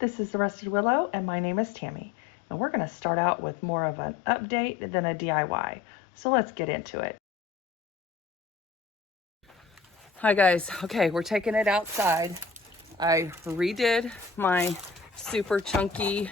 This is the Rusted Willow, and my name is Tammy. And we're going to start out with more of an update than a DIY. So let's get into it. Hi guys. Okay, we're taking it outside. I redid my super chunky,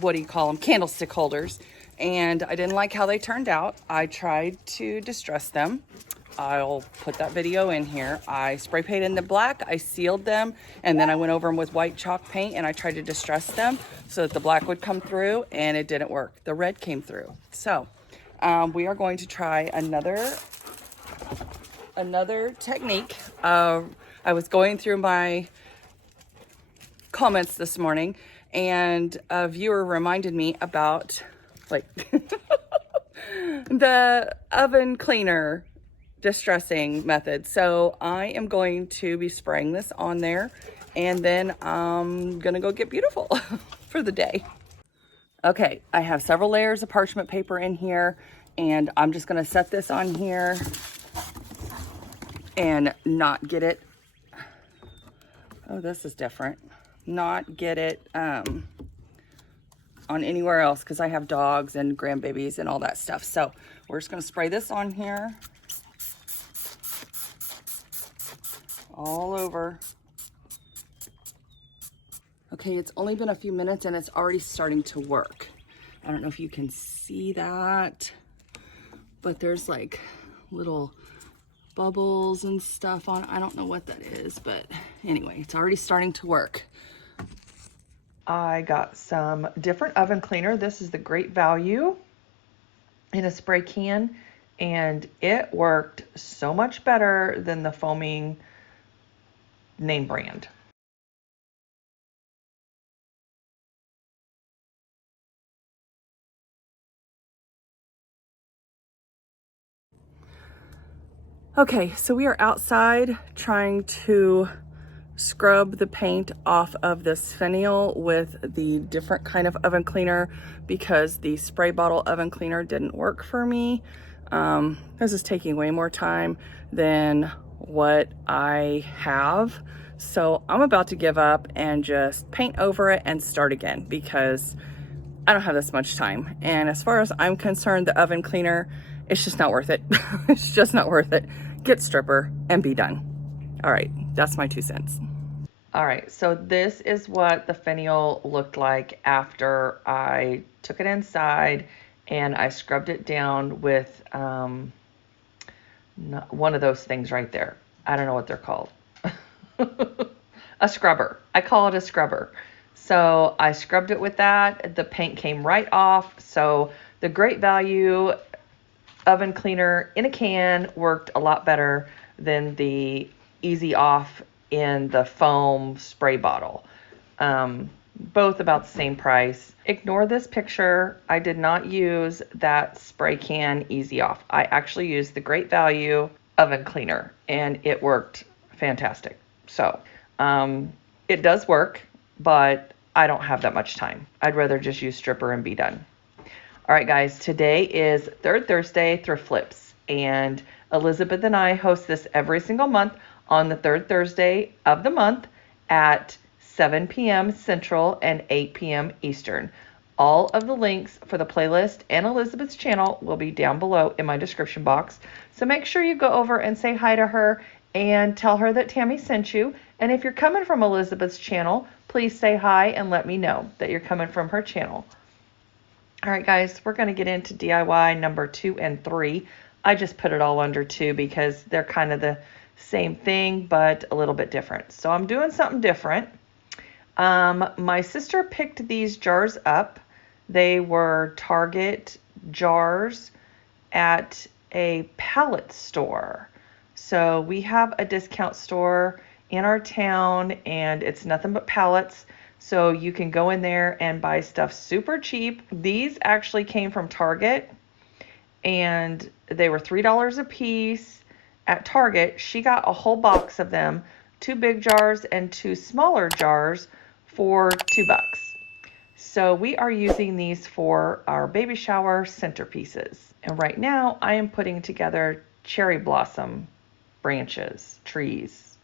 what do you call them, candlestick holders. And I didn't like how they turned out. I tried to distress them. I'll put that video in here. I spray painted the black, I sealed them, and then I went over them with white chalk paint and I tried to distress them so that the black would come through, and it didn't work. The red came through. So we are going to try another technique. I was going through my comments this morning and a viewer reminded me about the oven cleaner distressing method. So I am going to be spraying this on there, and then I'm gonna go get beautiful for the day. Okay, I have several layers of parchment paper in here, and I'm just gonna set this on here and not get it, oh, this is different, not get it on anywhere else, because I have dogs and grandbabies and all that stuff. So we're just gonna spray this on here all over. Okay, it's only been a few minutes and it's already starting to work. I don't know if you can see that, but there's like little bubbles and stuff on. I don't know what that is, but anyway, it's already starting to work. I got some different oven cleaner. This is the Great Value in a spray can, and it worked so much better than the foaming name brand. Okay, so we are outside trying to scrub the paint off of this finial with the different kind of oven cleaner because the spray bottle oven cleaner didn't work for me. This is taking way more time than what I have. So I'm about to give up and just paint over it and start again because I don't have this much time. And as far as I'm concerned, the oven cleaner, it's just not worth it. It's just not worth it. Get stripper and be done. All right, that's my 2 cents. All right, so this is what the finial looked like after I took it inside and I scrubbed it down with one of those things right there. I don't know what they're called. A scrubber. I call it a scrubber. So I scrubbed it with that. The paint came right off. So the Great Value oven cleaner in a can worked a lot better than the Easy Off in the foam spray bottle. Both about the same price. Ignore this picture. I did not use that spray can Easy Off. I actually used the Great Value oven cleaner and it worked fantastic. So it does work, but I don't have that much time. I'd rather just use stripper and be done. All right, guys, today is Third Thursday Thrift Flips, and Elizabeth and I host this every single month on the third Thursday of the month at 7 p.m. Central and 8 p.m. Eastern. All of the links for the playlist and Elizabeth's channel will be down below in my description box. So make sure you go over and say hi to her and tell her that Tammy sent you. And if you're coming from Elizabeth's channel, please say hi and let me know that you're coming from her channel. All right, guys, we're going to get into DIY number 2 and 3. I just put it all under 2 because they're kind of the same thing, but a little bit different. So I'm doing something different. My sister picked these jars up. They were Target jars at a pallet store. So we have a discount store in our town, and it's nothing but pallets. So you can go in there and buy stuff super cheap. These actually came from Target, and they were $3 a piece at Target. She got a whole box of them, 2 big jars and 2 smaller jars for $2. So we are using these for our baby shower centerpieces. And right now I am putting together cherry blossom branches, trees.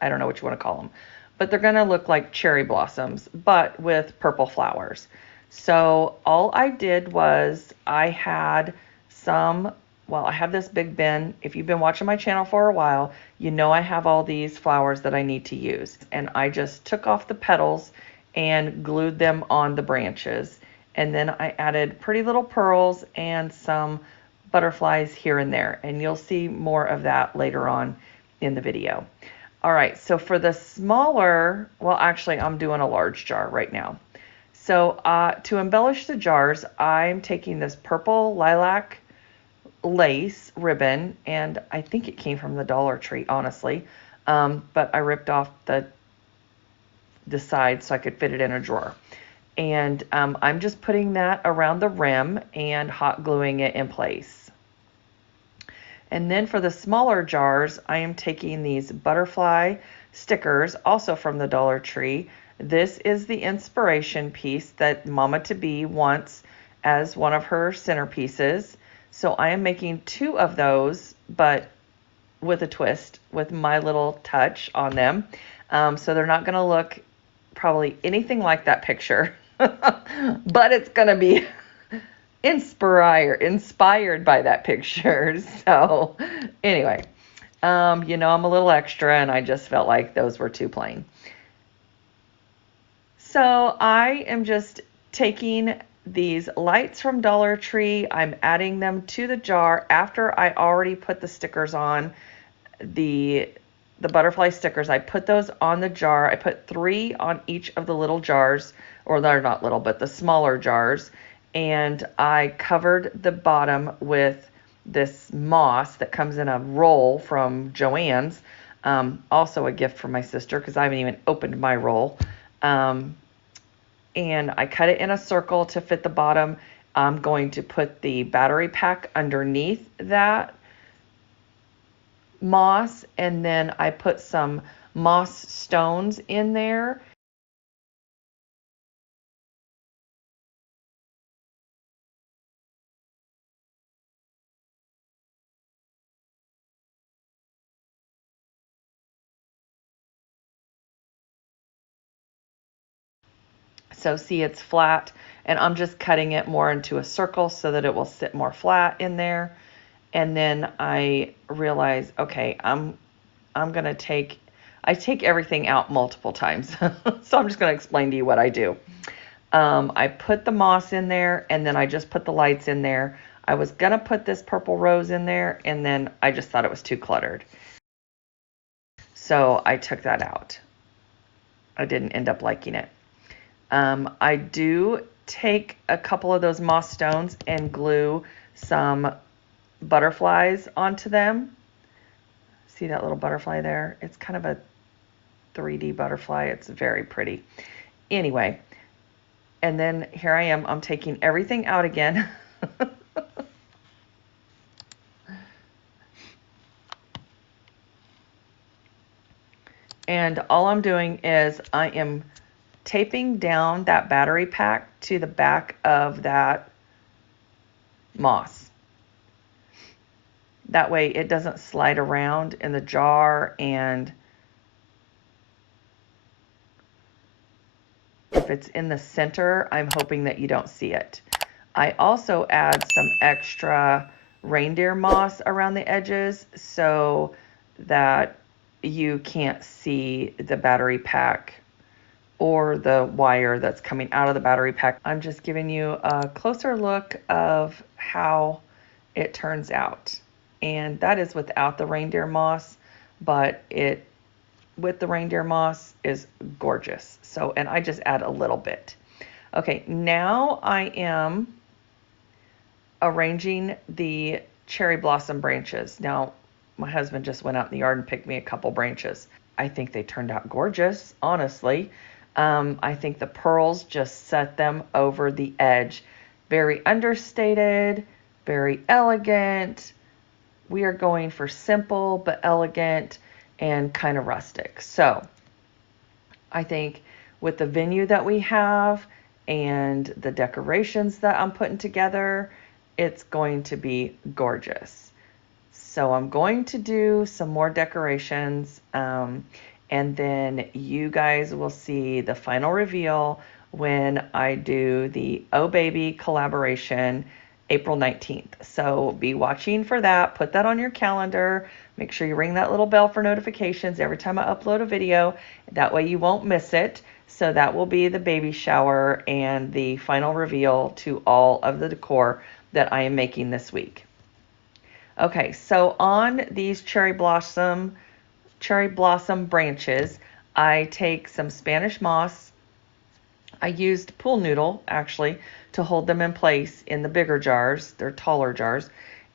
I don't know what you want to call them. but they're gonna look like cherry blossoms, but with purple flowers. So all I did was I had some, well, I have this big bin. If you've been watching my channel for a while, you know I have all these flowers that I need to use. And I just took off the petals and glued them on the branches. And then I added pretty little pearls and some butterflies here and there. And you'll see more of that later on in the video. All right, so for the smaller, well, actually, I'm doing a large jar right now. So to embellish the jars, I'm taking this purple lilac lace ribbon, and I think it came from the Dollar Tree, honestly, but I ripped off the side so I could fit it in a drawer. And I'm just putting that around the rim and hot gluing it in place. And then for the smaller jars, I am taking these butterfly stickers, also from the Dollar Tree. This is the inspiration piece that Mama to Be wants as one of her centerpieces. So I am making 2 of those, but with a twist, with my little touch on them. So they're not going to look probably anything like that picture, but it's going to be inspired by that picture. So anyway, you know, I'm a little extra and I just felt like those were too plain. So I am just taking these lights from Dollar Tree. I'm adding them to the jar after I already put the stickers on, the butterfly stickers. I put those on the jar. I put 3 on each of the little jars, or they're not little, but the smaller jars. And I covered the bottom with this moss that comes in a roll from Joann's. Also a gift from my sister because I haven't even opened my roll. And I cut it in a circle to fit the bottom. I'm going to put the battery pack underneath that moss, and then I put some moss stones in there. So see, it's flat, and I'm just cutting it more into a circle so that it will sit more flat in there. And then I realize, okay, I'm gonna take, I take everything out multiple times. So I'm just gonna explain to you what I do. I put the moss in there, and then I just put the lights in there. I was gonna put this purple rose in there, and then I just thought it was too cluttered. So I took that out. I didn't end up liking it. I do take a couple of those moss stones and glue some butterflies onto them. See that little butterfly there? It's kind of a 3D butterfly. It's very pretty. Anyway, and then here I am. I'm taking everything out again. And all I'm doing is I am taping down that battery pack to the back of that moss. That way it doesn't slide around in the jar, and if it's in the center, I'm hoping that you don't see it. I also add some extra reindeer moss around the edges so that you can't see the battery pack or the wire that's coming out of the battery pack. I'm just giving you a closer look of how it turns out. And that is without the reindeer moss, but it with the reindeer moss is gorgeous. So, and I just add a little bit. Okay, now I am arranging the cherry blossom branches. Now, my husband just went out in the yard and picked me a couple branches. I think they turned out gorgeous, honestly. I think the pearls just set them over the edge. Very understated, very elegant. We are going for simple but elegant and kind of rustic. So I think with the venue that we have and the decorations that I'm putting together, it's going to be gorgeous. So I'm going to do some more decorations. And then you guys will see the final reveal when I do the Oh Baby collaboration April 19th. So be watching for that. Put that on your calendar. Make sure you ring that little bell for notifications every time I upload a video. That way you won't miss it. So that will be the baby shower and the final reveal to all of the decor that I am making this week. Okay, so on these cherry blossom branches, I take some Spanish moss. I used pool noodle actually to hold them in place in the bigger jars. They're taller jars.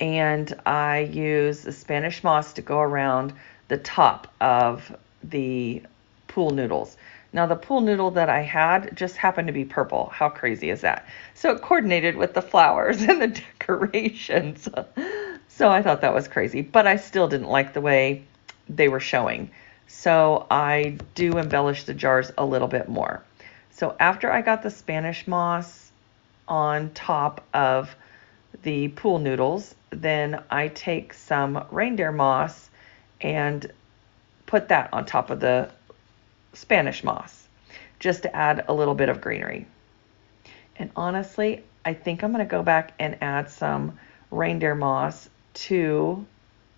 And I use the Spanish moss to go around the top of the pool noodles. Now the pool noodle that I had just happened to be purple. How crazy is that? So it coordinated with the flowers and the decorations. So I thought that was crazy, but I still didn't like the way they were showing. So I do embellish the jars a little bit more. So after I got the Spanish moss on top of the pool noodles, then I take some reindeer moss and put that on top of the Spanish moss just to add a little bit of greenery. And honestly, I think I'm going to go back and add some reindeer moss to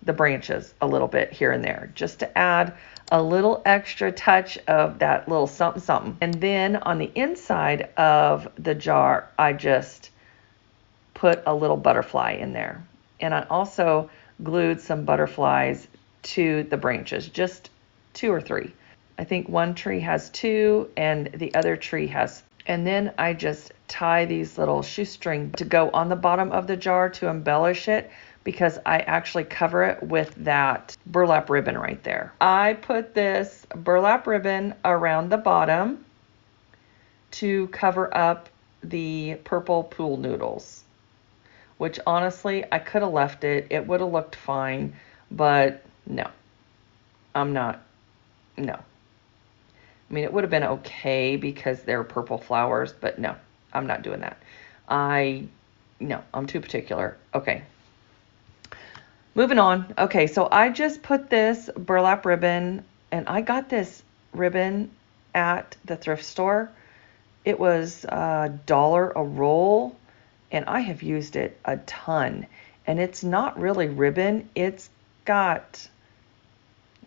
the branches a little bit here and there, just to add a little extra touch of that little something something. And then on the inside of the jar, I just put a little butterfly in there. And I also glued some butterflies to the branches, just 2 or 3. I think one tree has 2 and the other tree has. And then I just tie these little shoestring to go on the bottom of the jar to embellish it, because I actually cover it with that burlap ribbon right there. I put this burlap ribbon around the bottom to cover up the purple pool noodles, which honestly, I could have left it. It would have looked fine, but no, I'm not, no. I mean, it would have been okay because they're purple flowers, but no, I'm not doing that. No, I'm too particular. Okay. Moving on. Okay, so I just put this burlap ribbon, and I got this ribbon at the thrift store. It was $1 a roll, and I have used it a ton. And it's not really ribbon, it's got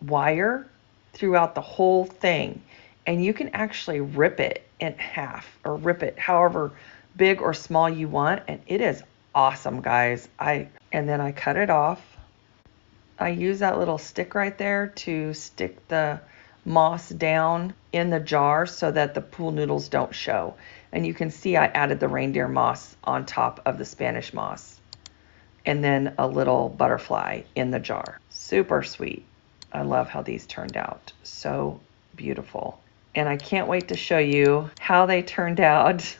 wire throughout the whole thing. And you can actually rip it in half, or rip it however big or small you want, and it is awesome, guys. And then I cut it off. I use that little stick right there to stick the moss down in the jar so that the pool noodles don't show. And you can see I added the reindeer moss on top of the Spanish moss. And then a little butterfly in the jar. Super sweet. I love how these turned out. So beautiful. And I can't wait to show you how they turned out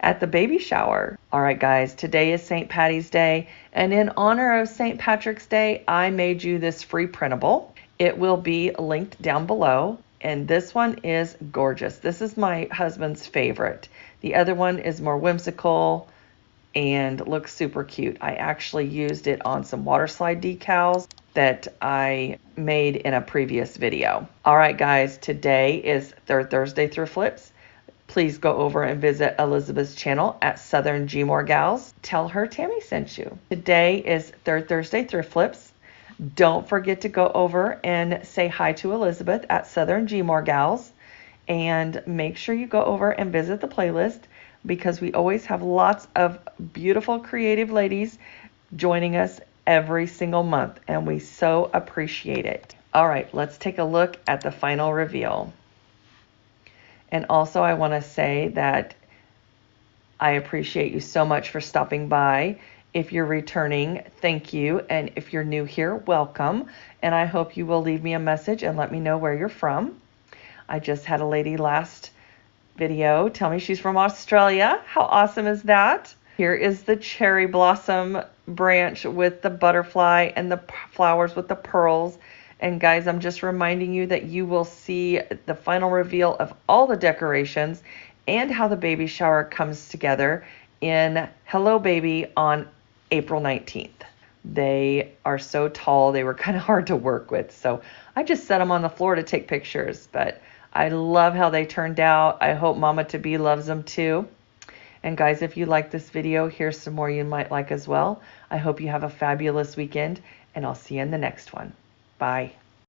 at the baby shower. All right, guys, today is St. Patty's Day, and in honor of St. Patrick's Day, I made you this free printable. It will be linked down below, and this one is gorgeous. This is my husband's favorite. The other one is more whimsical and looks super cute. I actually used it on some water slide decals that I made in a previous video. All right, guys, today is Third Thursday Thrift Flips. Please go over and visit Elizabeth's channel at Southern Gmore Gals. Tell her Tammy sent you. Today is Third Thursday Thrift Flips. Don't forget to go over and say hi to Elizabeth at Southern Gmore Gals. And make sure you go over and visit the playlist, because we always have lots of beautiful creative ladies joining us every single month, and we so appreciate it. All right, let's take a look at the final reveal. And also I want to say that I appreciate you so much for stopping by. If you're returning, thank you. And if you're new here, welcome. And I hope you will leave me a message and let me know where you're from. I just had a lady last video tell me she's from Australia. How awesome is that? Here is the cherry blossom branch with the butterfly and the flowers with the pearls. And guys, I'm just reminding you that you will see the final reveal of all the decorations and how the baby shower comes together in Hello Baby on April 19th. They are so tall, they were kind of hard to work with. So I just set them on the floor to take pictures, but I love how they turned out. I hope Mama to be loves them too. And guys, if you like this video, here's some more you might like as well. I hope you have a fabulous weekend, and I'll see you in the next one. Bye.